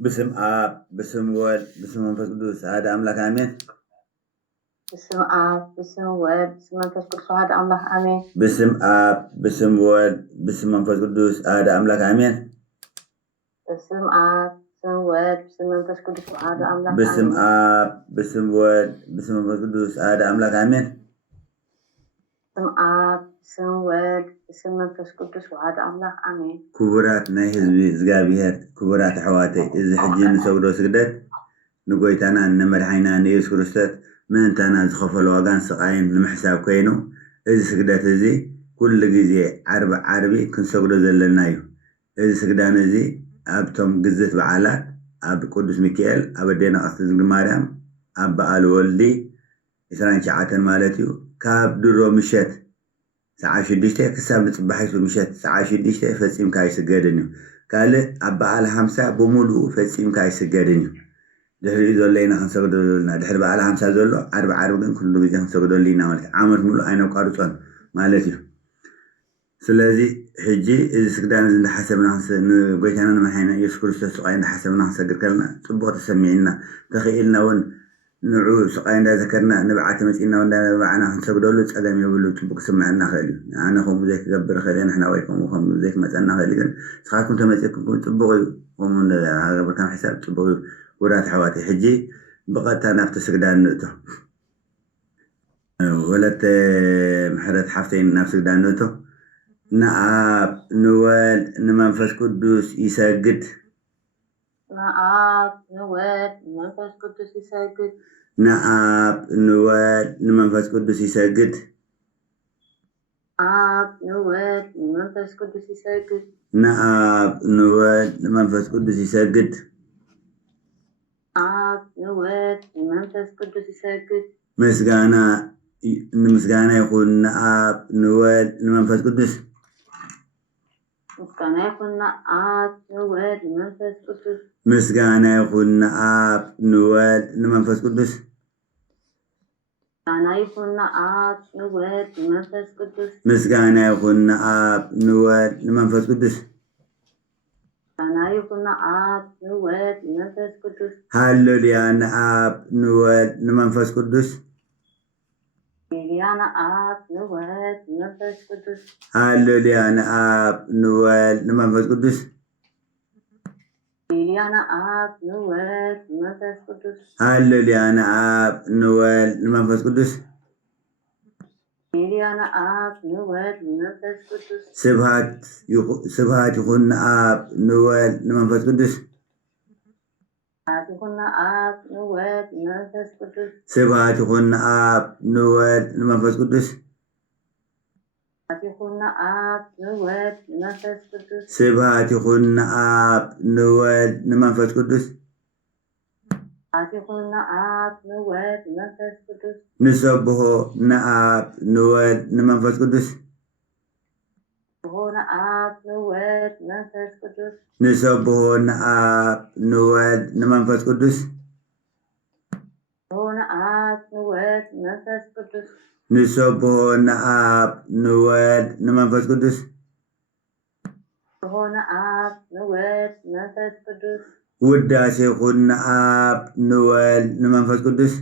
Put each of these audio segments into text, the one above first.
بسم آب بسم ولد بسم منفس قدوس هذا أملاك آمين. بسم آب بسم ولد بسم منفس قدوس هذا أملاك آمين. بسم آب بسم ولد بسم منفس قدوس هذا أملاك آمين. بسم آب بسم ولد بسم منفس قدوس هذا أملاك آمين. بسم آب بسم ولد بسم منفس قدوس هذا أملاك آمين. بسم آب بسم ولد بسم منفس قدوس وهذا أملاك آمين. كبرات ناي حزبي زغابير كبرات حواتي إذا حجي نسوقدو سجدت نقويتانا نمرحينا نيس كرستت من تانا زخفل واغان سقاين نمحساب كينو إذا سجدت زي كل جزء عربي كنسوقدو زلنايو إذا سجدان زي أبتم جزت بعالات أب قدس ميكائيل أب دينا أستاذ مريم أب آل ولدي إسرائيل شعاتن مالتيو كاب درو مشت ساعة شديشته كسب لتصبحي مشت ساعة شديشته فسيم كاي سجدنيو قال أب آل همسة بمولو فسيم كاي سجدنيو دحر يزول لينا خنسقدو لنا دحر بقى همسة زولو عرب كل جزء خنسقدو لينا مالت عامر مولو أينو قارصون مالتيو سلازي حجي إذا سكدان إذا حسبنا نقولنا ما حين يشكر السقاين حسبنا سكرنا تبغى تسمعنا تخيلنا ون نعو سقاين إذا ذكرنا نبعث مسئنا ون نبعنا نسكدوا له سلام يقولوا تبغى سمعنا خالي أنا خم زيك قبل خالين إحنا وياكم وخم زيك مسألنا خالي كن سخاكم تمسككم تبغوا ومن هذا بكم حساب تبغوا ورات حواتي حجي بقت أنا في سكدان نوتو ولت محرت حفتين نفس سكدان نوتو نعاب نوال نمنفس قدوس يسجد نعاب نوال نمنفس قدوس يسجد نعاب نوال نمنفس قدوس يسجد نعاب نوال نمنفس قدوس يسجد نعاب نوال نمنفس قدوس يسجد نعاب نوال نمنفس قدوس يسجد مسغانا يقول نعاب نوال نمنفس قدوس مسكانا يكون نعاب نوال نمنفس قدوس مسغانا يقول نعاب نوال نمنفس قدوس مسكانا يكون نعاب نوال نمنفس قدوس مسغانا يقول نعاب نوال نمنفس قدوس مسكانا يكون نعاب نوال نمنفس قدوس هاللوليا نعاب نوال نمنفس قدوس Liliana Ab Noel Memphis Kudus. هاللوليا نعاب نوال نمنفس قدوس Liliana Ab Noel Memphis Kudus. هاللوليا نعاب نوال نمنفس قدوس Liliana Ab Noel Memphis Kudus. سبحات يكون نعاب نوال نمنفس قدوس يكون Ab Noel Memphis Kudus. سبحات يكون نعاب نوال نمنفس قدوس يكون Ab Noel Memphis Kudus. سبحات يكون نعاب نوال نمنفس قدوس يكون Ab Noel Memphis Kudus. نسبه نعاب نوال نمنفس قدوس يكون Ab Noel Memphis Kudus. نسبه نعاب نوال نمنفس قدوس يكون Ab Noel Memphis Kudus. نسبه نعاب نوال نمنفس قدوس يكون Ab Noel Memphis Kudus. وداسي يكون نعاب نوال نمنفس قدوس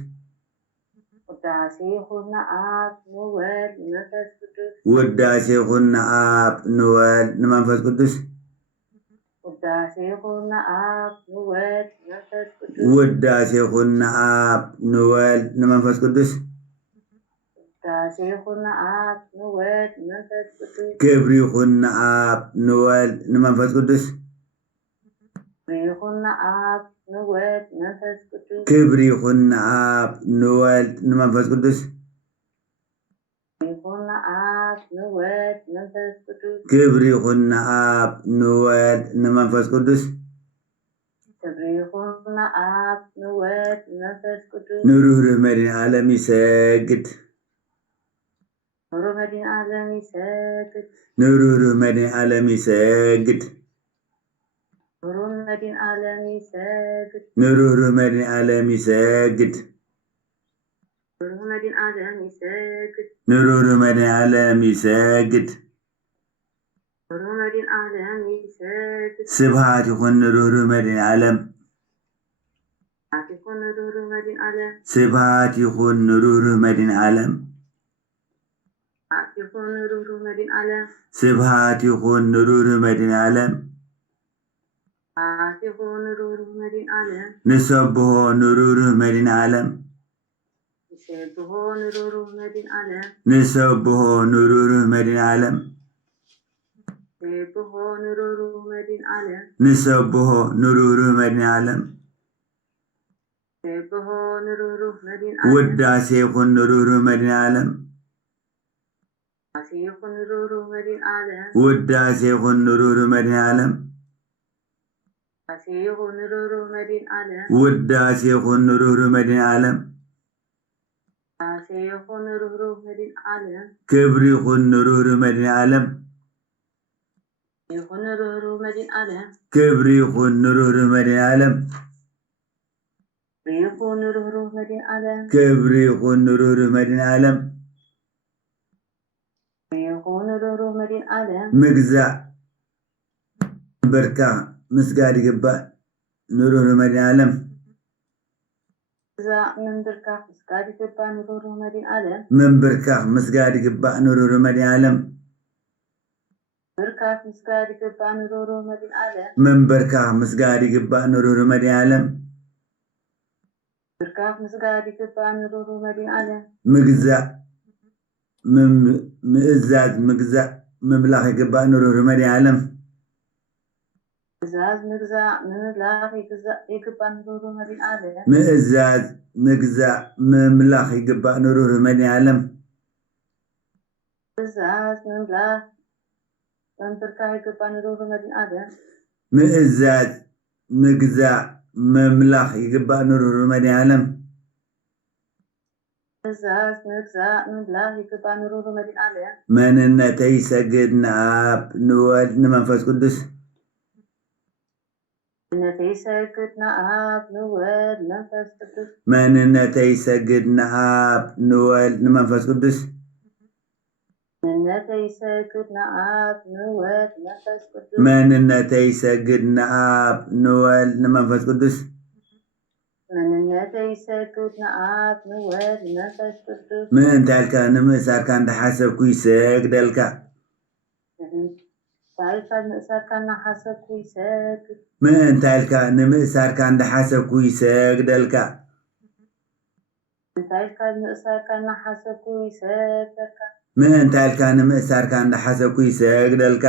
وداسي يكون Ab Noel Memphis Kudus. وداسي يكون نعاب نوال نمنفس قدوس وداسي يكون Ab Noel Memphis Kudus. وداسي يكون نعاب نوال نمنفس قدوس وداسي يكون Ab Noel Memphis Kudus. كبري يكون نعاب نوال نمنفس قدوس يكون Ab Noel Memphis Kudus. كبري يكون نعاب نوال نمنفس قدوس يكون Ab Noel Memphis Kudus. كبري يكون نعاب نوال نمنفس قدوس يكون Ab Noel Memphis Kudus. نروح مدينة عالمي ساجد نور مدينة عالمي ساكت. نروح مدينة عالمي ساجد نور مدينة عالمي ساكت. نروح مدينة عالمي ساجد نور مدينة عالمي ساكت. نروح مدينة عالمي ساجد نور مدينة عالمي ساكت. سبحات يكون نروح مدينة عالم يكون نور مدين عالم ስብሃት ይኹን ንሩህሩህ መዲን ዓለም يكون نور مدين عالم ስብሃት ይኹን ንሩህሩህ መዲን ዓለም يكون نور مدين عالم ንሰብሖ ንሩህሩህ መዲን ዓለም يشبه نور مدين عالم ንሰብሖ ንሩህሩህ መዲን ዓለም يشبه نور مدين عالم ንሰብሖ ንሩህሩህ መዲን ዓለም يشبه نور مدين عالم ውዳሴ ይኹን ንሩህሩህ መዲን ዓለም يكون نور مدين عالم ውዳሴ ይኹን ንሩህሩህ መዲን ዓለም يكون نور مدين عالم ውዳሴ ይኹን ንሩህሩህ መዲን ዓለም يكون نور مدين عالم ክብሪ ይኹን ንሩህሩህ መዲን ዓለም يكون نور مدين عالم ክብሪ ይኹን ንሩህሩህ መዲን ዓለም يكون نور مدين عالم ክብሪ ይኹን ንሩህሩህ መዲን ዓለም يكون نور مدين عالم ምግዛእ በርካ ምስጋድ ይግባእ ንሩህሩህ መዲን ዓለም إذا من بركة مسكاد يجبان نور مدين عالم ምንብርካኽ ምስጋድ ይግባእ ንሩህሩህ መዲን ዓለም بركة مسكاد يجبان نور مدين عالم ምንብርካኽ ምስጋድ ይግባእ ንሩህሩህ መዲን ዓለም بركة مسكاد يجبان نور مدين عالم ምግዛእ ምእዛዝ ምግዛእ ምምላኽ ይግባእ ንሩህሩህ መዲን ዓለም إزاز مجزاء من الله يجبان نور مدين عالم ምእዛዝ ምግዛእ ምምላኽ ይግባእ ንሩህሩህ መዲን ዓለም إزاز من الله من بركة يجبان نور مدين عالم ምእዛዝ ምግዛእ ምምላኽ ይግባእ ንሩህሩህ መዲን ዓለም إزاز مجزاء من الله يجبان نور مدين عالم መንነተይ ሰግድ ንኣብ ንወልድ ንመንፈስ ቅዱስ التي سكتنا آب نوال نفس قدس መንነተይ ሰግድ ንኣብ ንወልድ ንመንፈስ ቅዱስ التي سكتنا آب نوال نفس قدس መንነተይ ሰግድ ንኣብ ንወልድ ንመንፈስ ቅዱስ التي سكتنا آب نوال نفس قدس ምእንታይ ኢልካ ንምእሳርካ እንዳሓሰብኩ ይሰግደልካ تعرف المأساة كان حسب كويسات ምእንታይ ኢልካ ንምእሳርካ እንዳሓሰብኩ ይሰግደልካ تعرف المأساة كان حسب كويسات ምእንታይ ኢልካ ንምእሳርካ እንዳሓሰብኩ ይሰግደልካ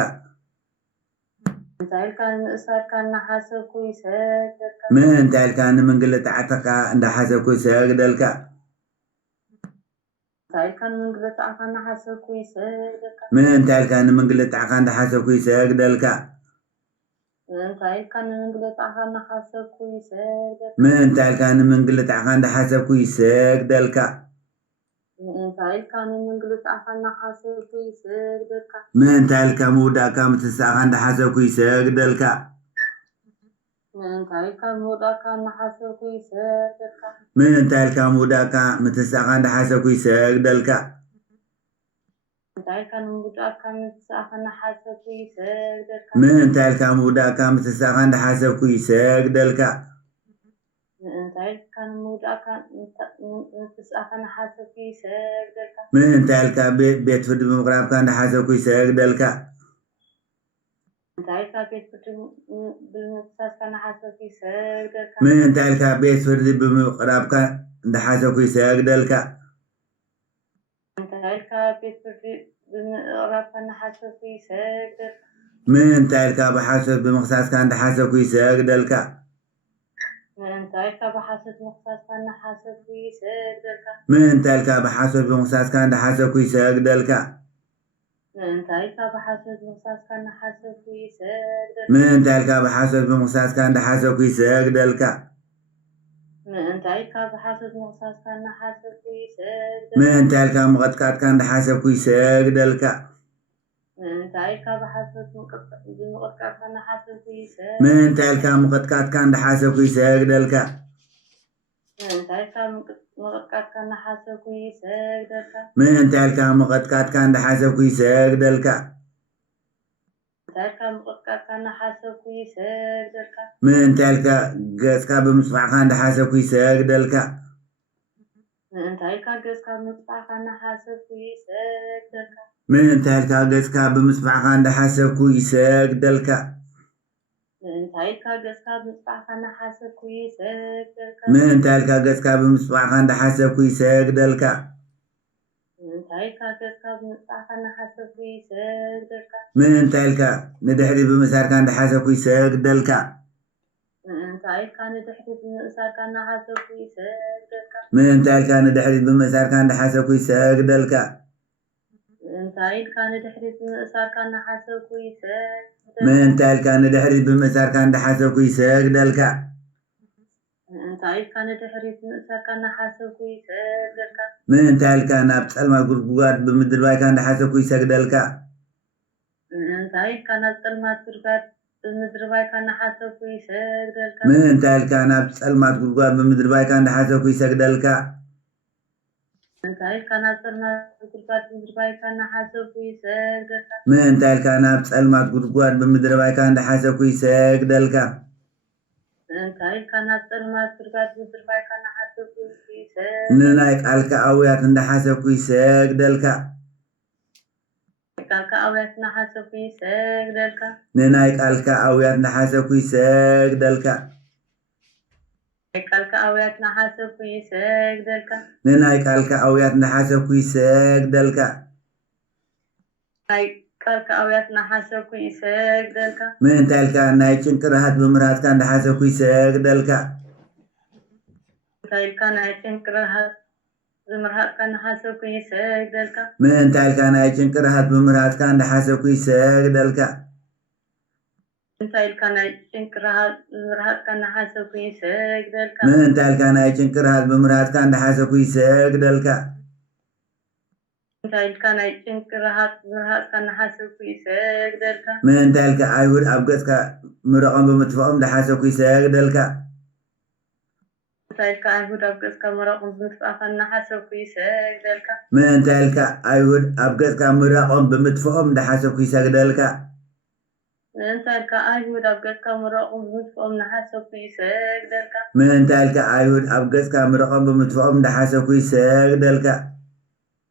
تعرف المأساة كان حسب كويسات ምእንታይ ኢልካ ንምንግልጣዕትካ እንዳሓሰብኩ ይሰግደልካ تعرف المنقلة كان حسب كويسات ምእንታይ ኢልካ ንምንግልጣዕካ እንዳሓሰብኩ ይሰግደልካ تعرف المنقلة كان حسب كويسات ምእንታይ ኢልካ ንምንግልጣዕካ እንዳሓሰብኩ ይሰግደልካ تعرف المنقلة كان حسب كويسات ምእንታይ ኢልካ ምውዳእካ ምትንሳእካ እንዳሓሰብኩ ይሰግደልካ تعرف الموضوع كان حسب كويسات ምእንታይ ኢልካ ምውዳእካ ምትንሳእካ እንዳሓሰብኩ ይሰግደልካ تعرف الموضوع كان حسب كويسات ምእንታይ ኢልካ ምውዳእካ ምትንሳእካ እንዳሓሰብኩ ይሰግደልካ تعرف الموضوع كان حسب كويسات ምእንታይ ኢልካ ቤት ፍርዲ ብምቕራብካ እንዳሓሰብኩ ይሰግደልካ تعرف بيت بالمقصاص كان حسب كويسات ምእንታይ ኢልካ ቤት ፍርዲ ብምቕራብካ እንዳሓሰብኩ ይሰግደልካ تعرف بيت بالمقراب كان حسب كويسات ምእንታይ ኢልካ ብሓሶት ብምኽሳስካ እንዳሓሰብኩ ይሰግደልካ تعرف بحسب مقصاص كان حسب كويسات ምእንታይ ኢልካ ብሓሶት ብምኽሳስካ እንዳሓሰብኩ ይሰግደልካ تعرف بحسب مقصاص كان حسب كويسات ምእንታይ ኢልካ ብሓሶት ብምኽሳስካ እንዳሓሰብኩ ይሰግደልካ تعرف بحسب مقصاص كان حسب كويسات ምእንታይ ኢልካ ምቐጥቃጥካ እንዳሓሰብኩ ይሰግደልካ تعرف بحسب المقطع كان حسب كويسات ምእንታይ ኢልካ ምቐጥቃጥካ እንዳሓሰብኩ ይሰግደልካ تعرف مقطع كان حسب كويسات ምእንታይ ኢልካ ምቐጥቃጥካ እንዳሓሰብኩ ይሰግደልካ ምእንታይልካ ምቕጥቃጥካ እናሓሰብኩ ይሰግደልካ ምእንታይልካ ገጽካ ብምጽፋዕካ እንዳሓሰብኩ ይሰግደልካ ምእንታይልካ ገጽካ ብምጽፋዕካ እናሓሰብኩ ይሰግደልካ ምእንታይልካ ገጽካ ብምጽፋዕካ እንዳሓሰብኩ ይሰግደልካ ምእንታይልካ ገጽካ ብምጽፋዕካ እናሓሰብኩ ይሰግደልካ ምእንታይልካ ገጽካ ብምጽፋዕካ እንዳሓሰብኩ ይሰግደልካ ምእንታይልካ ገጽካ ብምጽፋዕካ እናሓሰብኩ ይሰግደልካ ምእንታይልካ ንድሕሪ ብምእሳርካ እንዳሓሰብኩ ይሰግደልካ ምእንታይልካ ንድሕሪት ብምእሳርካ እናሓሰብኩ ይሰግደልካ ምእንታይልካ ንድሕሪት ብምእሳርካ እንዳሓሰብኩ ይሰግደልካ ምእንታይልካ ንድሕሪት ብምእሳርካ እናሓሰብኩ ይሰግደልካ ምእንታይልካ ንድሕሪት ብምእሳርካ እንዳሓሰብኩ ይሰግደልካ ምእንታይልካ ንድሕሪት ብምእሳርካ እናሓሰብኩ ይሰግደልካ ምእንታይልካ ናብ ጸልማት ጉድጓድ ብምድርባይካ እንዳሓሰብኩ ይሰግደልካ ምእንታይልካ ናብ ጸልማት ጉድጓድ ብምድርባይካ እናሓሰብኩ ይሰግደልካ ምእንታይልካ ናብ ጸልማት ጉድጓድ ብምድርባይካ እንዳሓሰብኩ ይሰግደልካ ምእንታይልካ ናብ ጸልማት ጉድጓድ ብምድርባይካ እናሓሰብኩ ይሰግደልካ ምእንታይልካ ናብ ጸልማት ጉድጓድ ብምድርባይካ እንዳሓሰብኩ ይሰግደልካ ምእንታይልካ ናብ ጸልማት ጉድጓድ ብምድርባይካ እናሓሰብኩ ይሰግደልካ ንናይ ቃልካ ኣውያት እንዳሓሰብኩ ይሰግደልካ ቃልካ ኣውያት እናሓሰብኩ ይሰግደልካ ንናይ ቃልካ ኣውያት እንዳሓሰብኩ ይሰግደልካ ቃልካ ኣውያት እናሓሰብኩ ይሰግደልካ ንናይ ቃልካ ኣውያት እንዳሓሰብኩ ይሰግደልካ ናይ ቃልካ ኣውያት እናሓሰብኩ ይሰግደልካ ምእንታይልካ ናይ ጭንቂ ረሃት ብምርሃትካ እንዳሓሰብኩ ይሰግደልካ ምእንታይልካ ናይ ጭንቂ ረሃት ብምርሃትካ እናሓሰብኩ ይሰግደልካ ምእንታይልካ ናይ ጭንቂ ረሃት ብምርሃትካ እንዳሓሰብኩ ይሰግደልካ ምእንታይልካ ናይ ጭንቂ ረሃት ብምርሃትካ እናሓሰብኩ ይሰግደልካ ምእንታይልካ ናይ ጭንቂ ረሃት ብምርሃትካ እንዳሓሰብኩ ይሰግደልካ ምእንታይልካ ናይ ጭንቂ ረሃት ብምርሃትካ እናሓሰብኩ ይሰግደልካ ምእንታይልካ ኣይሁድ ኣብ ገጽካ ምረቖም ብምጥፍኦም እንዳሓሰብኩ ይሰግደልካ ምእንታይልካ ኣይሁድ ኣብ ገጽካ ምረቖም ብምጥፋእካ እናሓሰብኩ ይሰግደልካ ምእንታይልካ ኣይሁድ ኣብ ገጽካ ምራቖም ብምጥፍኦም እንዳሓሰብኩ ይሰግደልካ ምእንታይልካ ኣይሁድ ኣብ ገጽካ ምረቖም ብምጥፍኦም እናሓሰብኩ ይሰግደልካ ምእንታይልካ ኣይሁድ ኣብ ገጽካ ምረቖም ብምጥፍኦም እንዳሓሰብኩ ይሰግደልካ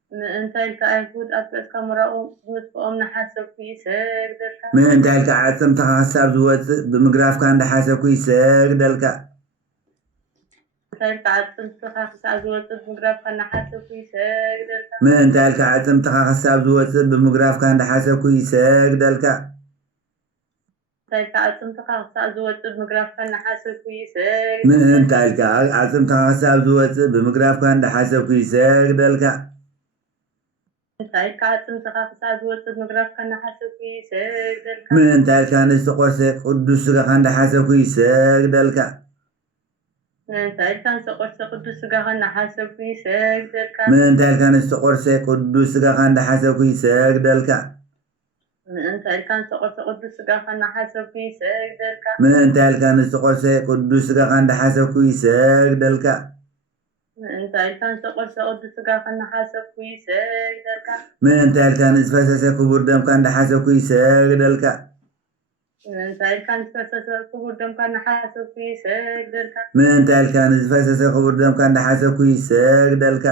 ምእንታይልካ ኣይሁድ ኣብ ገጽካ ምረቖም ብምጥፍኦም እናሓሰብኩ ይሰግደልካ ምእንታይልካ ዓጽምትኻ ክሳብ ዝወፅእ ብምግራፍካ እንዳሓሰብኩ ይሰግደልካ ምእንታይልካ ዓጽምትኻ ክሳብ ዝወፅእ ብምግራፍካ እናሓሰብኩ ይሰግደልካ ምእንታይልካ ዓጽምትኻ ክሳብ ዝወፅእ ብምግራፍካ እንዳሓሰብኩ ይሰግደልካ ምእንታይልካ ዓጽምትኻ ክሳብ ዝወፅእ ብምግራፍካ እናሓሰብኩ ይሰግደልካ ምእንታይልካ ዓጽምትኻ ክሳብ ዝወፅእ ብምግራፍካ እንዳሓሰብኩ ይሰግደልካ ምእንታይልካ ዓጽምትኻ ክሳብ ዝወፅእ ብምግራፍካ እናሓሰብኩ ይሰግደልካ ምእንታይልካ ንዝተቖርሰ ቅዱስ ስጋኻ እንዳሓሰብኩ ይሰግደልካ ምእንታይልካ ንዝተቖርሰ ቅዱስ ስጋኻ እናሓሰብኩ ይሰግደልካ ምእንታይልካ ንዝተቖርሰ ቅዱስ ስጋኻ እንዳሓሰብኩ ይሰግደልካ ምእንታይልካ ንዝተቖርሰ ቅዱስ ስጋኻ እናሓሰብኩ ይሰግደልካ ምእንታይልካ ንዝተቖርሰ ቅዱስ ስጋኻ እንዳሓሰብኩ ይሰግደልካ ምእንታይልካ ንዝተቖርሰ ቅዱስ ስጋኻ እናሓሰብኩ ይሰግደልካ ምእንታይልካ ንዝፈሰሰ ክቡር ደምካ እንዳሓሰብኩ ይሰግደልካ ምእንታይልካ ንዝፈሰሰ ክቡር ደምካ እናሓሰብኩ ይሰግደልካ ምእንታይልካ ንዝፈሰሰ ክቡር ደምካ እንዳሓሰብኩ ይሰግደልካ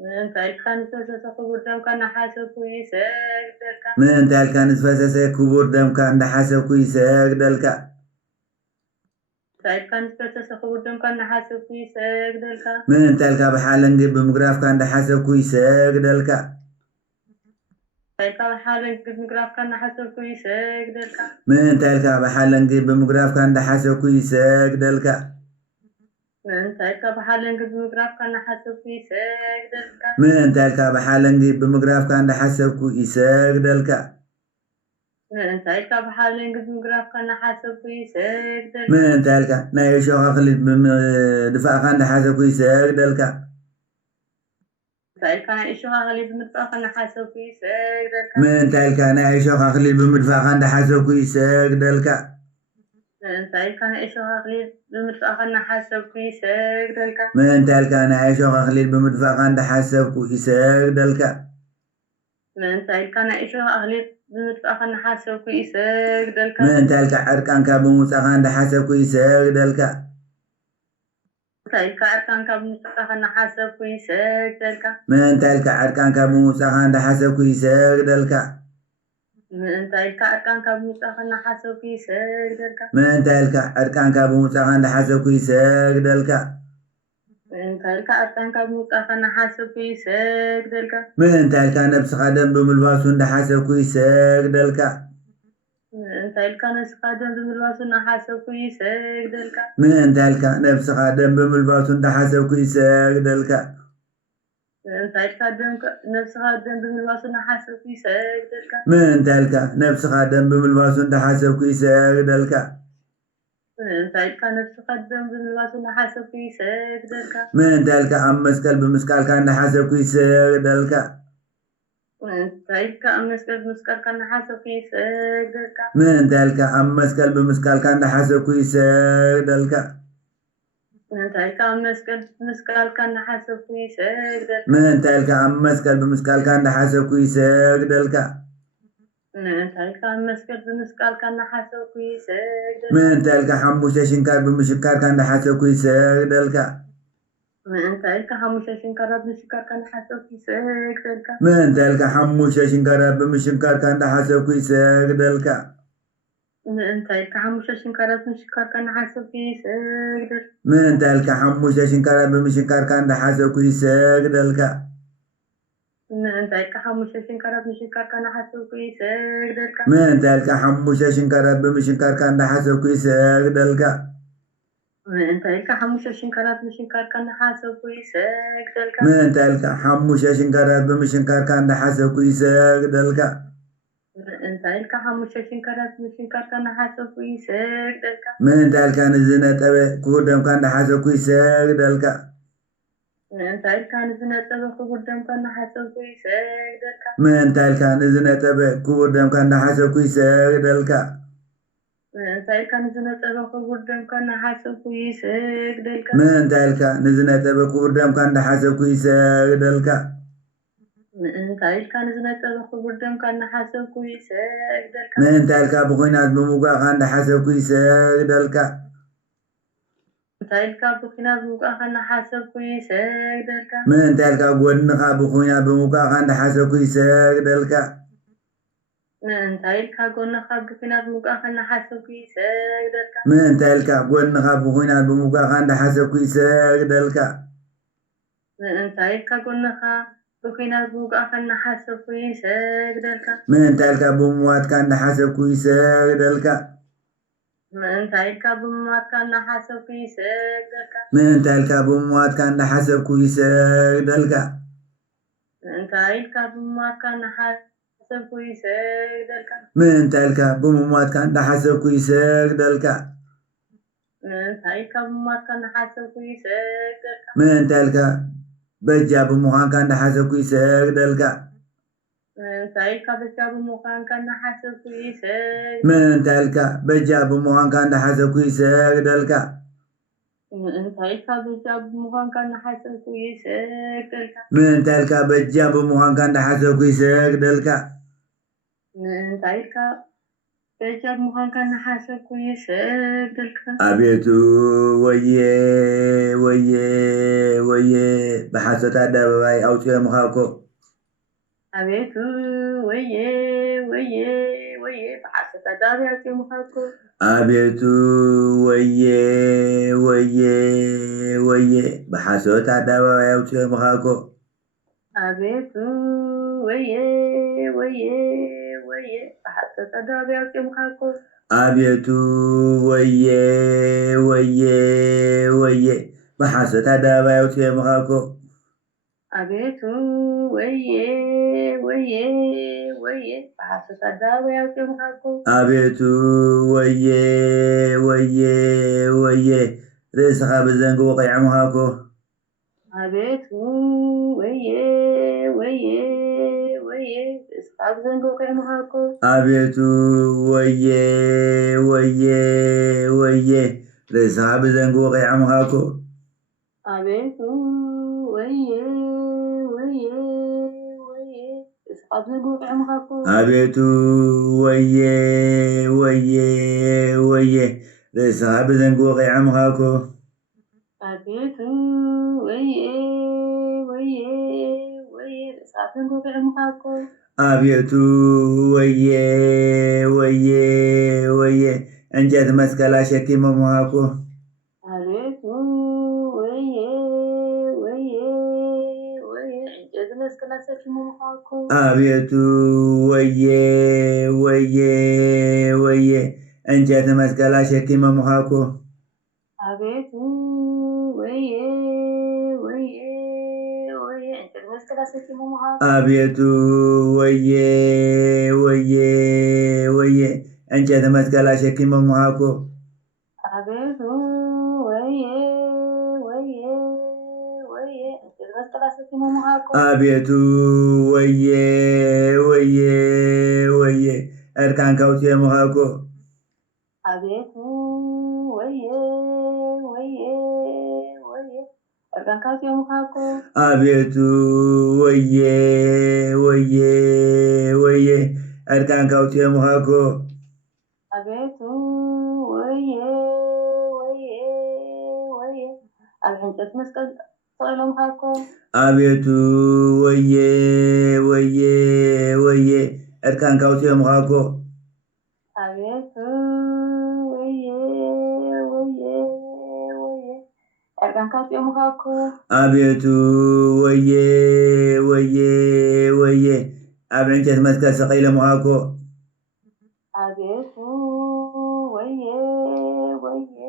ምእንታይልካ ንዝፈሰሰ ክቡር ደምካ እናሓሰብኩ ይሰግደልካ ምእንታይልካ ንዝፈሰሰ ክቡር ደምካ እንዳሓሰብኩ ይሰግደልካ ምእንታይልካ ንዝፈሰሰ ክቡር ደምካ እናሓሰብኩ ይሰግደልካ ምእንታይልካ ብሓለንጊ ብምግራፍካ እንዳሓሰብኩ ይሰግደልካ ምእንታይልካ ብሓለንጊ ብምግራፍካ እናሓሰብኩ ይሰግደልካ ምእንታይልካ ብሓለንጊ ብምግራፍካ እንዳሓሰብኩ ይሰግደልካ ምእንታይልካ ብሓለንጊ ብምግራፍካ እናሓሰብኩ ይሰግደልካ ምእንታይልካ ብሓለንጊ ብምግራፍካ እንዳሓሰብኩ ይሰግደልካ ምእንታይልካ ብሓለንጊ ብምግራፍካ እናሓሰብኩ ይሰግደልካ ምእንታይልካ ናይ እሾኽ ኣኽሊል ብምድፋእካ እንዳሓሰብኩ ይሰግደልካ ምእንታይልካ ናይ እሾኽ ኣኽሊል ብምድፋእካ እናሓሰብኩ ይሰግደልካ ምእንታይልካ ናይ እሾኽ ኣኽሊል ብምድፋእካ እንዳሓሰብኩ ይሰግደልካ ምእንታይልካ ናይ እሾኽ ኣኽሊል ብምድፋእካ እናሓሰብኩ ይሰግደልካ ምእንታይልካ ናይ እሾኽ ኣኽሊል ብምድፋእካ እንዳሓሰብኩ ይሰግደልካ ምእንታይልካ ናይ እሾኽ ኣኽሊል ብምጥቃኸ እናሓሰብኩ ይሰግደልካ ምእንታ ኢልካ ዕርቃንካ ብምውፃእኻ እንዳሓሰብኩ ይሰግደልካ እንታይ ኢልካ ዕርቃንካ ብምውፃእኻ እናሓሰብኩ ይሰግደልካ ምእንታ ኢልካ ዕርቃንካ ብምውፃእኻ እንዳሓሰብኩ ይሰግደልካ ምእንታይ ኢልካ ዕርቃንካ ብምውፃእኻ እናሓሰብኩ ይሰግደልካ ምእንታ ኢልካ ዕርቃንካ ብምውፃእኻ እንዳሓሰብኩ ይሰግደልካ ምእንታይ ኢልካ ዕርቃንካ ብምውፃእኻ እናሓሰብኩ ይሰግደልካ ምእንታ ኢልካ ነብስኻ ደም ብምልባሱ እንዳሓሰብኩ ይሰግደልካ ምእንታይ ኢልካ ነብስኻ ደም ብምልባሱ እናሓሰብኩ ይሰግደልካ ምእንታ ኢልካ ነብስኻ ደም ብምልባሱ እንዳሓሰብኩ ይሰግደልካ ምእንታይ ኢልካ ነብስኻ ደም ብምልባሱ እናሓሰብኩ ይሰግደልካ ምእንታ ኢልካ ነብስኻ ደም ብምልባሱ እንዳሓሰብኩ ይሰግደልካ ምእንታይ ኢልካ ነብስኻ ደም ብምልባሱ እናሓሰብኩ ይሰግደልካ ምእንታ ኢልካ ኣብ መስቀል ብምስቃልካ እንዳሓሰብኩ ይሰግደልካ ምእንታይ ኢልካ ኣብ መስቀል ብምስቃልካ እናሓሰብኩ ይሰግደልካ ምእንታ ኢልካ ኣብ መስቀል ብምስቃልካ እንዳሓሰብኩ ይሰግደልካ ምእንታይ ኢልካ ኣብ መስቀል ብምስቃልካ እናሓሰብኩ ይሰግደልካ ምእንታ ኢልካ ኣብ መስቀል ብምስቃልካ እንዳሓሰብኩ ይሰግደልካ ምእንታይ ኢልካ ኣብ መስቀል ብምስቃልካ እናሓሰብኩ ይሰግደልካ ምእንታ ኢልካ ሓሙሽተ ሽንካር ብምሽካርካ እንዳሓሰብኩ ይሰግደልካ ምእንታይ ኢልካ ሓሙሽተ ሽንካራት ብምሽካርካ እናሓሰብኩ ይሰግደልካ ምእንታ ኢልካ ሓሙሽተ ሽንካራት ብምሽካርካ እንዳሓሰብኩ ይሰግደልካ ምእንታይ ኢልካ ሓሙሽተ ሽንካራት ብምሽካርካ እናሓሰብኩ ይሰግደልካ ምእንታ ኢልካ ሓሙሽተ ሽንካራት ብምሽካርካ እንዳሓሰብኩ ይሰግደልካ ምእንታይ ኢልካ ሓሙሽተ ሽንካራት ብምሽካርካ እናሓሰብኩ ይሰግደልካ ምእንታ ኢልካ ሓሙሽተ ሽንካራት ብምሽካርካ እንዳሓሰብኩ ይሰግደልካ ምእንታይ ኢልካ ሓሙሽተ ሽንካራት ብምሽካርካ እናሓሰብኩ ይሰግደልካ ምእንታ ኢልካ ሓሙሽተ ሽንካራት ብምሽካርካ እንዳሓሰብኩ ይሰግደልካ ምእንታይ ኢልካ ሓሙሽተ ሽንካራት ብምሽካርካ እናሓሰብኩ ይሰግደልካ ምእንታ ኢልካ ንዝነጠበ ክቡር ደምካ እንዳሓሰብኩ ይሰግደልካ ምእንታይ ኢልካ ንዝነጠበ ክቡር ደምካ እናሓሰብኩ ይሰግደልካ ምእንታ ኢልካ ንዝነጠበ ክቡር ደምካ እንዳሓሰብኩ ይሰግደልካ ምእንታይ ኢልካ ንዝነጠበ ክቡር ደምካ እናሓሰብኩ ይሰግደልካ ምእንታ ኢልካ ንዝነጠበ ክቡር ደምካ እንዳሓሰብኩ ይሰግደልካ ምእንታይ ኢልካ ንዝነጠበ ክቡር ደምካ እናሓሰብኩ ይሰግደልካ ምእንታ ኢልካ ብኩናት ብምውጋእኻ እንዳሓሰብኩ ይሰግደልካ ምእንታይ ኢልካ ብኩናት ብምውጋእኻ እናሓሰብኩ ይሰግደልካ ምእንታ ኢልካ ጎድንኻ ብኩናት ብምውጋእኻ እንዳሓሰብኩ ይሰግደልካ ምእንታይ ኢልካ ጎንኻ ብኩናት ብምውጋእኻ እናሓሰብኩ ይሰግደልካ ምእንታ ኢልካ ጎድንኻ ብኩናት ብምውጋእኻ እንዳሓሰብኩ ይሰግደልካ ምእንታይ ኢልካ ጎንኻ ብኩናት ብምውጋእኻ እናሓሰብኩ ይሰግደልካ ምእንታ ኢልካ ብምዋትካ እንዳሓሰብኩ ይሰግደልካ ምእንታይ ኢልካ ብምዋትካ እናሓሰብኩ ይሰግደልካ ምእንታ ኢልካ ብምዋትካ እንዳሓሰብኩ ይሰግደልካ ምእንታይ ኢልካ ብምዋትካ እናሓሰብኩ ይሰግደልካ ምእንታ ኢልካ ብምዋትካ እንዳሓሰብኩ ይሰግደልካ ምእንታይ ኢልካ ብምዋትካ እናሓሰብኩ ይሰግደልካ ምእንታ ኢልካ በጃ ብምዃንካ እንዳሓሰብኩ ይሰግደልካ ምእንታይ ኢልካ በጃ ብምዃንካ እናሓሰብኩ ይሰግደልካ ምእንታ ኢልካ በጃ ብምዃንካ እንዳሓሰብኩ ይሰግደልካ ምእንታይ ኢልካ በጃ ብምዃንካ እናሓሰብኩ ይሰግደልካ ምእንታ ኢልካ በጃ ብምዃንካ እንዳሓሰብኩ ይሰግደልካ ምእንታይ ኢልካ በጃ ብምዃንካ እናሓሰብኩ ይሰግደልካ አቤቱ ወየ ወየ ወየ ብሓሶት ኣደባባይ ኣውፅኦምኻ እኮ አቤቱ ወየ ወየ ወየ ብሓሰት ኣደባባይ ኣውፅኦምኻ እኮ አቤቱ ወየ ወየ ወየ ብሓሶት ኣደባባይ ኣውፅኦምኻ እኮ አቤቱ ወየ ወየ ወየ ብሓሰት ኣደባባይ ኣውፅኦምኻ እኮ አቤቱ ወየ ወየ ወየ ብሓሶት ኣደባባይ ኣውፅኦምኻ እኮ አቤቱ ወየ ወየ ወየ ብሓሰት ኣደባባይ ኣውፅኦምኻ እኮ አቤቱ ወየ ወየ ወየ ርእስኻ ብዘንጊ ወቂዖምኻ እኮ አቤቱ ወየ ወየ ወየ ርእስኻ ብዘንጊ ወቂዖምኻ እኮ አቤቱ ወየ ወየ ወየ ርእስኻ ብዘንጊ ወቂዖምኻ እኮ አቤቱ ወየ ወየ ወየ አቤቱ ወየ ወየ ወየ ርእስኻ ብዘንጉ ቂዕምኻኮ አቤቱ ወየ ወየ ወየ ርእሳትን ጎቅዕምኻኮ አቤቱ ወየ ወየ ወየ እንጨት መስቀል አሸኪመምኻኮ አቤቱ ወየ ወየ ወየ እንጨት መስቀል አሸኪመምኻኮ አቤቱ ወየ ወየ ወየ እንጨት መስቀል አሸኪመምኻኮ አቤቱ ወየ ወየ ወየ እንጨት መስቀል አሸኪመምኻኮ አቤቱ ወየ ወየ ወየ እንጨት መስቀል አሸኪመምኻኮ አቤቱ ወየ ወየ ወየ እንጨት መስቀል አሸኪመምኻኮ አቤቱ ወየ ወየ ወየ እርካን ካውፅየምኻኮ አቤቱ ወየ ወየ ወየ እርካን ካውፅየምኻኮ አቤቱ ወየ ወየ ወየ እርካን ካውፅየምኻኮ አቤቱ ወየ ወየ ወየ ኣብ ዕንጨት መስቀል ሰቂሎምኻኮ አቤቱ ወየ ወየ ወየ እርካን ካውፅየምኻኮ አቤቱ ወየ ወየ ወየ እርካን ካውፅየምኻኮ አቤቱ ወየ ወየ ወየ ኣብ ዕንጨት መስቀል ሰቂሎምኻኮ አቤቱ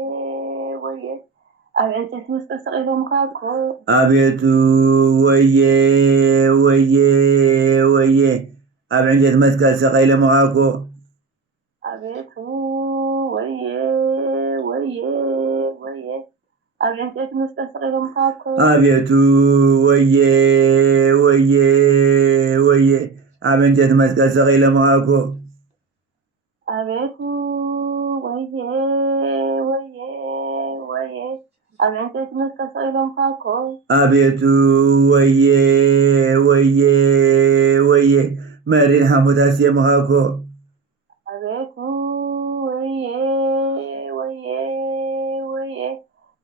ወየ ወየ ወየ ኣብ ዕንጨት መስቀል ሰቂሎምኻኮ አቤቱ ወየ ወየ ወየ ኣብ ዕንጨት መስቀል ሰቂሎምኻኮ አቤቱ ወየ ወየ ወየ ኣብ ዕንጨት መስቀል ሰቂሎምኻኮ አቤቱ ወየ ወየ ወየ ኣብ ዕንጨት መስቀል ሰቂሎምኻኮ አቤቱ ወየ ወየ ወየ ኣብ ዕንጨት መስቀል ሰቂሎምኻኮ አቤቱ ወየ ወየ ወየ መሪር ሓሞት ኣስየምኻኮ አቤቱ ወየ ወየ ወየ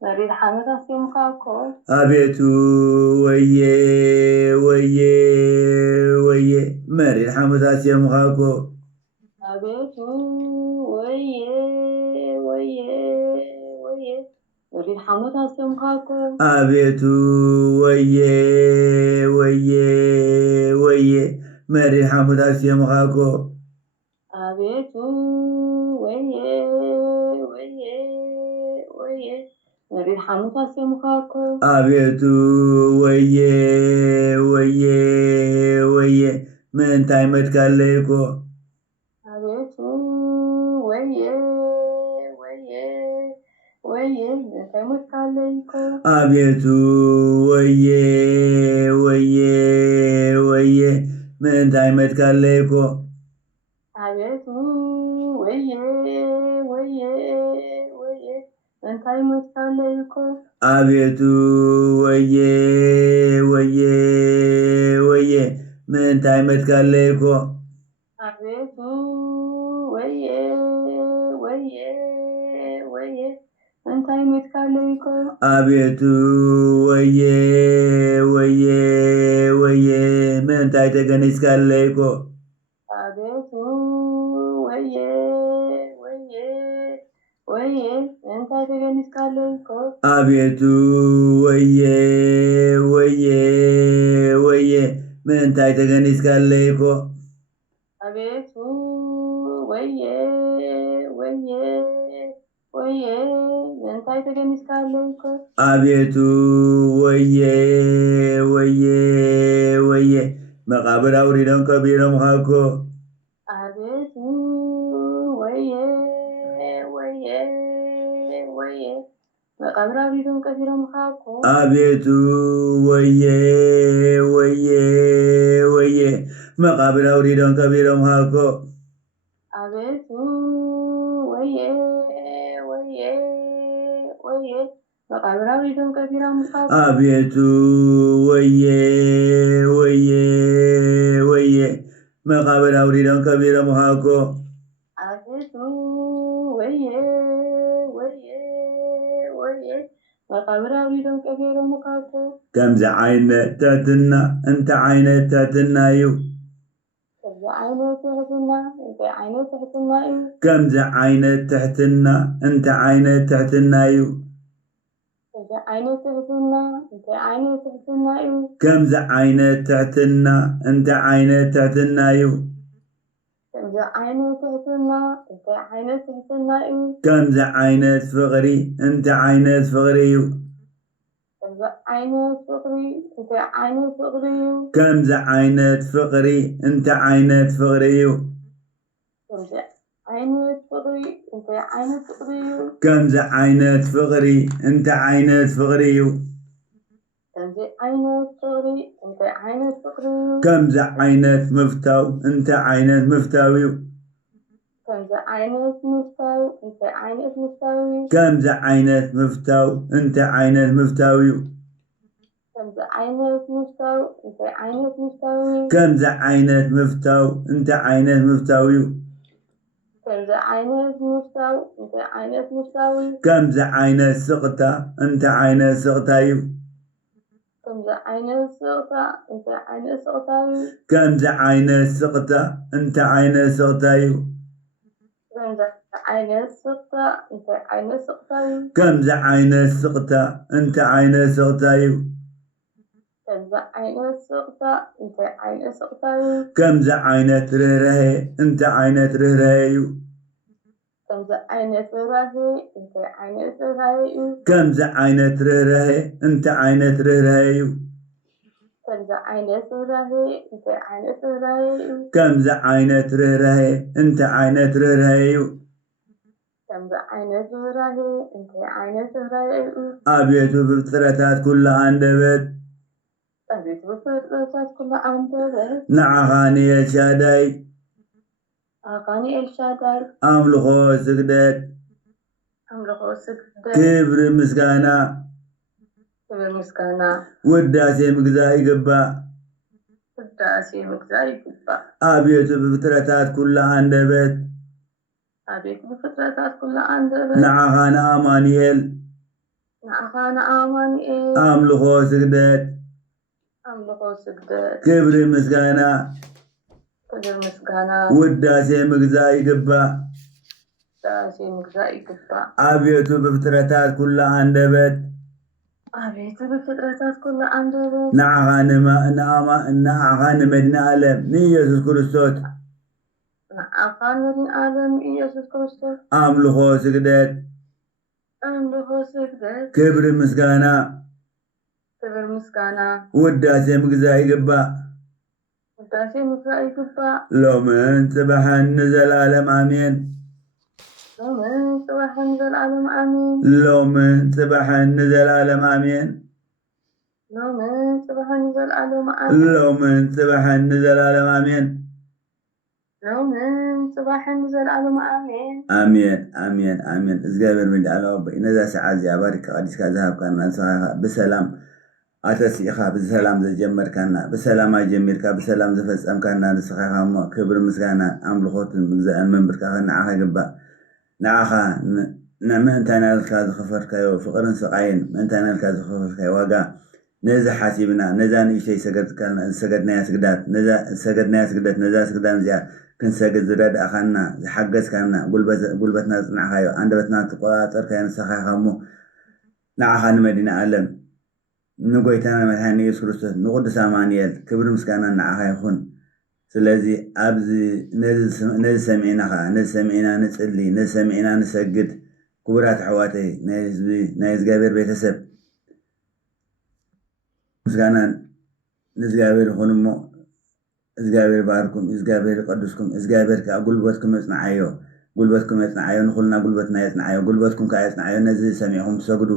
መሪር ሓመት ኣስየምኻኮ አቤቱ ወየ ወየ ወየ መሪር ሓሞት ኣስየምኻኮ አቤቱ ወየ ወየ ወየ መሪር ሓመት ኣስየምኻኮ አቤቱ ወየ ወየ ወየ መሪር ሓሞት ኣስየምኻኮ አቤቱ ወየ ወየ ወየ መሪር ሓመት ኣስየምኻኮ አቤቱ ወየ ወየ ወየ ምንታይ መድካለይኮ አቤቱ ወየ ወየ ወየ ምንታይ መድካለይኮ አቤቱ ወየ ወየ ወየ ምንታይ መድካለይኮ አቤቱ ወየ ወየ ወየ ምንታይ መድካለይኮ አቤቱ ወየ ወየ ወየ ምንታይ መድካለይኮ አቤቱ ወየ ወየ ወየ ምንታይ መድካለይኮ አቤቱ ወየ ወየ ወየ ምንታይ ተገኒዝካለይኮ አቤቱ ወየ ወየ ወየ ምንታይ ተገኒዝካለይኮ አቤቱ ወየ ወየ ወየ ምንታይ ተገኒዝካለይኮ አቤቱ ወየ ወየ ወየ ምንታይ ተገኒዝካለይኮ አቤቱ ወየ ወየ ወየ መቃብር አውሪዶም ቀቢሮምኻኮ አቤቱ ወየ ወየ ወየ መቃብር አውሪዶም ቀቢሮምኻኮ አቤቱ ወየ ወየ ወየ መቃብር አውሪዶም ቀቢሮምኻኮ አቤቱ ወየ ወየ ወየ መቃብር አውሪዶም ቀቢሮምኻኮ አቤቱ ወየ ወየ ወየ መቃብር አውሪዶም ከቢሮም ሃኮ አቤቱ ወየ ወየ ወየ መቃብር አውሪዶም ከቢሮም ሃኮ ከምዚ ዓይነት ትሕትና እንታይ ዓይነት ትሕትና እዩ ከምዚ ዓይነት ትሕትና እንታይ ዓይነት ትሕትና እዩ ከምዚ ዓይነት ትሕትና እንታይ ዓይነት ትሕትና እዩ ከምዚ ዓይነት ትሕትና እንታይ ዓይነት ትሕትና እዩ ከምዚ ዓይነት ትሕትና እንታይ ዓይነት ትሕትና እዩ ከምዚ ዓይነት ትሕትና እንታይ ዓይነት ትሕትና እዩ ከምዚ ዓይነት ፍቕሪ እንታይ ዓይነት ፍቕሪ እዩ ከምዚ ዓይነት ፍቕሪ እንታይ ዓይነት ፍቕሪ እዩ ከምዚ ዓይነት ፍቕሪ እንታይ ዓይነት ፍቕሪ እዩ ከምዚ ዓይነት ፍቕሪ እንታይ ዓይነት ፍቕሪ እዩ ከምዚ ዓይነት ፍቕሪ እንታይ ዓይነት ፍቕሪ እዩ ከምዚ ዓይነት ፍቕሪ እንታይ ዓይነት ፍቕሪ እዩ ከምዚ ዓይነት ምፍታው እንታይ ዓይነት ምፍታው እዩ ከምዚ ዓይነት ምፍታው እንታይ ዓይነት ምፍታው እዩ ከምዚ ዓይነት ምፍታው እንታይ ዓይነት ምፍታው እዩ ከምዚ ዓይነት ምፍታው እንታይ ዓይነት ምፍታው እዩ ከምዚ ዓይነት ምፍታው እንታይ ዓይነት ምፍታው እዩ ከምዚ ዓይነት ምፍታው እንታይ ዓይነት ምፍታው እዩ ከምዚ ዓይነት ስቕታ እንታይ ዓይነት ስቕታ እዩ ከምዚ ዓይነት ስቕታ እንታይ ዓይነት ስቕታ እዩ ከምዚ ዓይነት ስቕታ እንታይ ዓይነት ስቕታ እዩ ከምዚ ዓይነት ስቕታ እንታይ ዓይነት ስቕታ እዩ ከምዚ ዓይነት ስቕታ እንታይ ዓይነት ስቕታ እዩ ከምዚ ዓይነት ስቕታ እንታይ ዓይነት ስቕታ እዩ ከምዚ ዓይነት ርህራሄ እንታይ ዓይነት ርህራሄ እዩ ከምዚ ዓይነት ርህራሄ እንታይ ዓይነት ርህራሄ እዩ ከምዚ ዓይነት ርህራሄ እንታይ ዓይነት ርህራሄ እዩ ከምዚ ዓይነት ርህራሄ እንታይ ዓይነት ርህራሄ እዩ ከምዚ ዓይነት ርህራሄ እንታይ ዓይነት ርህራሄ እዩ ከምዚ ዓይነት ርህራሄ እንታይ ዓይነት ርህራሄ እዩ አቤቱ ብፍጥረታት ኩሉ አንደበት አቤቱ ብፍጥረታት ኩሉ አንደበት ንዓኻ ንኤልሻዳይ አኻኒ ኤልሻዳይ አምልኾ ስግደት አምልኾ ስግደት ክብሪ ምስጋና ክብሪ ምስጋና ውዳሴ ምግዛእ ይግባእ ውዳሴ ምግዛእ ይግባእ አቤቱ ብፍጥረታት ኩሉ አንደበት አቤቱ ብፍጥረታት ኩሉ አንደበት ንዓኻ ንአማኑኤል ንዓኻ ንአማኑኤል አምልኾ ስግደት አምልኾ ስግደት ክብሪ ምስጋና ክብሪ ምስጋና ውዳሴ ምግዛእ ይግባእ ውዳሴ ምግዛእ ይግባእ አቤቱ ብፍጥረታት ኩሉ አንደበት አቤቱ ብፍጥረታት ኩሉ አንደበት ንዓኻ ንመድኒ ዓለም ንኢየሱስ ክርስቶስ ንዓኻ ንመድኒ ዓለም ኢየሱስ ክርስቶስ አምልኾ ስግደት አምልኾ ስግደት ክብሪ ምስጋና ክብሪ ምስጋና ውዳሴ ምግዛእ ይግባእ ውዳሴ ምግዛእ ይግባእ ሎምን ጽባሕን ንዘላለም አሜን ሎምን ጽባሕን ንዘላለም አሜን ሎምን ጽባሕን ንዘላለም አሜን ሎምን ጽባሕን ንዘላለም አሜን ሎምን ጽባሕን ንዘላለም አሜን ሎምን ጽባሕን ንዘላለም አሜን አሜን አሜን አሜን እግዚአብሔር ምንዳለው በእነዛ ሰዓት እዚኣ ባሪካ ቀዲስካ ዝሃብካና ንስኻ ብሰላም አተሲኻ ብሰላም ዘጀመርካና በሰላም አጀሚርካ በሰላም ዘፈጸምካና ንስኻ እሞ ክብሪ ምስጋና አምልኾትን ምግዛእን መንብርካ ንዓኻ ይግባእ ንዓኻ ምእንታና ኢልካ ዝኸፈልካዮ ፍቕርን ስቃይን ምእንታና ኢልካ ዝኸፈልካዮ ዋጋ ነዚ ሓሲብና ነዛ ንእሽተይ ሰገድናያ ስግዳት ነዛ ሰገድናያ ስግደት ነዛ ስግዳን እዚኣ ክንሰግድ ዝረዳእኻና ዝሓገዝካና ጉልበትና ዝፅናዕካዮ አንደበትና ትቆፃፀርካዮ ንስኻ እሞ ንዓኻ ንመዲና ዓለም ንጎይታና መድሓኒ ኢየሱስ ክርስቶስ ንቅዱስ አማኑኤል ክብሪ ምስጋና ንዓኻ ይኹን ስለዚ ኣብዚ ነዚ ሰሚዕና ከዓ ነዚ ሰሚዕና ንፅሊ ነዚ ሰሚዕና ንሰግድ ክቡራት ኣሕዋተይ ናይ እግዚኣብሔር ቤተሰብ ምስጋና ንእግዚኣብሔር ይኹን እሞ እግዚአብሔር ባርኩም እግዚአብሔር ቀድስኩም እግዚአብሔር ከዓ ጉልበትኩም የጽናዓዮ ንኹልና ጉልበትና የጽናዓዮ ጉልበትኩም ከዓ የጽናዓዮ ነዚ ሰሚዕኩም ትሰግዱ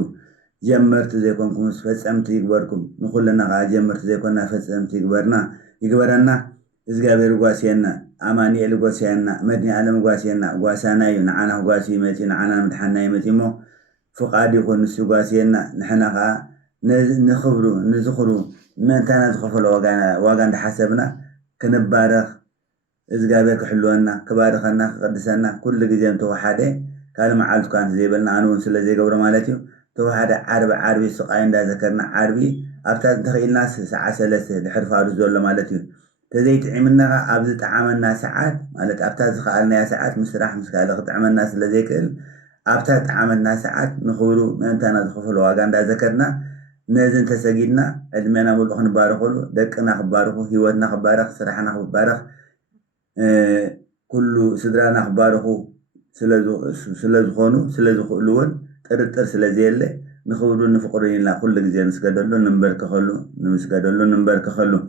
ጀመርቲ ዘይኮንኩም ፈጸምቲ ይግበርኩም ንኹልና ከዓ ጀመርቲ ዘይኮንና ፈጸምቲ ይግበረና እግዚአብሔር ጓስየና አማኑኤል ጓስየና መድኒ ዓለም ጓስየና ጓሳና እዩ ንዓና ጓሲ ይመጪ ንዓና ምድሓና ይመጪ እሞ ፍቃድ ይኹን ንሱ ጓስየና ንሕና ከዓ ንኽብሩ ንዝኽሩ ምእንታና ዝኸፈሎ ዋጋ እንዳሓሰብና ክንባረኽ إزجابير كحلونا كبارخنا قدسنا كل جزء توحده كلام عالت كان زي بلنا أنا ونسل زي قبر مالتيو توحده عربي سقاين دا ذكرنا عربي أفتاد تخيل ناس ساعة سلسة لحرف أرزول مالتيو تزيت عملنا أبزت عملنا ساعات مالت أفتاد خالنا ساعات مستراح مسكالة عملنا سلزيكل أفتاد عملنا ساعات نخورو من تنا دخول واجان دا ذكرنا نازن تسجيلنا أدمنا ملقن بارخلو دكنا خبارخو هيوتنا خبارخ سرحنا خبارخ كل سدرانا خبارخو سلازخونو سلازخلون ترتر سلازيله نخورو نفقرين لا كل جزء نسكدلو نمبرك خلو نمسكدلو نمبرك خلو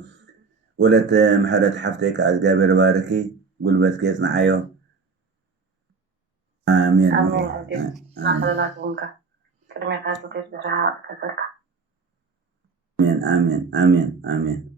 ولت محرت حفتك أزجابر باركي قلبتك يصنعيو آمين آمين نخلي لك بونك كلمة قاتل تجدرها كذلك آمين آمين آمين آمين